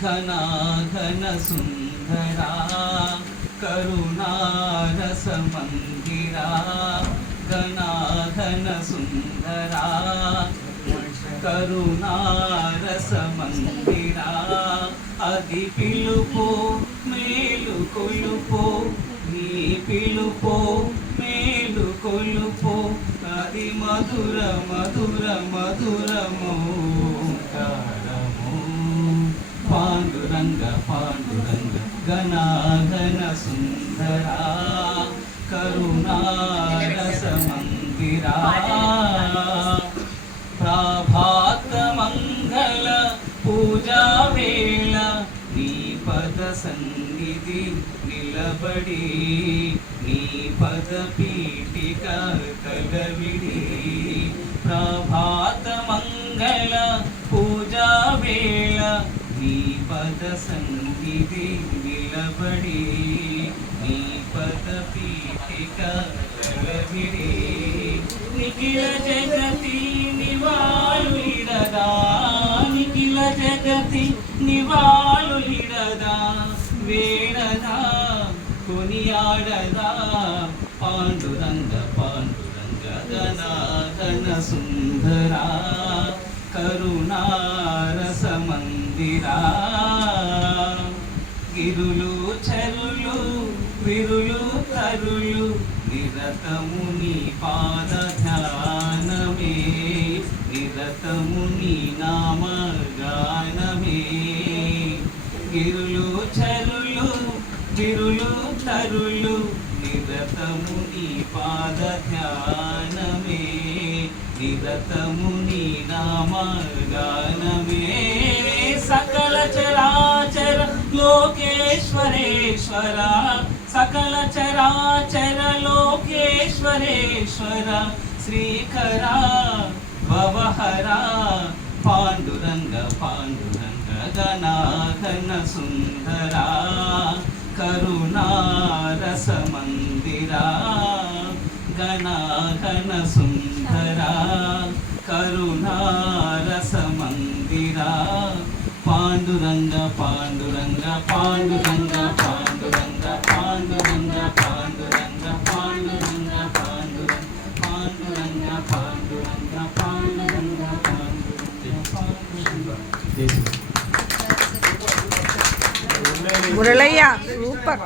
Ghana ఘన సుందరా కరుణారస మందిరా Ghana ఘన సుందరా కరుణారస మందిరా అది పిలుపో మేలు కొలుపో నీ పిలుపో కొలుపు అది మధుర మధుర మధురము పాండురంగ పాండురంగ గణాఘన సుందరా కరుణారస మందిరా ప్రభాత మంగళ పూజా వేళ నీ పద సన్నిధి నిలబడి నీ పద పీఠిక ఇంటిది నిలబడి నీ పద పీఠిక వెలవిడి. నిఖిల జగతి నివాళు ఇడదా నిఖిల జగతి నివాళు ఇడదా వేడదా? కొనియాడదా? పాండురంగ పాండురంగ గణాగణ సుందరా. కరుణార విరులు కరులు నిరతము నీ పాద ధ్యానమే నిరతము నీ నామ గానమే గిరులు చరులు విరులు తరులు నిరతము నీ పాద ధ్యానమే నిరతము నీ నామ గానమే సకల చరాచర లోకేశ్వరేశ్వర सकलचराचरलोकेश्वरेश्वर श्रीकरा भवहरा पाण्डुरङ्ग पाण्डुरङ्ग गणाघन सुन्दरा करुणारसमन्दिरा गणाघन सुन्दरा करुणारसमन्दिरा पाण्डुरङ्ग पाण्डुरङ्ग पाण्डुरङ्ग മുരളയ്യ സൂപ്പർ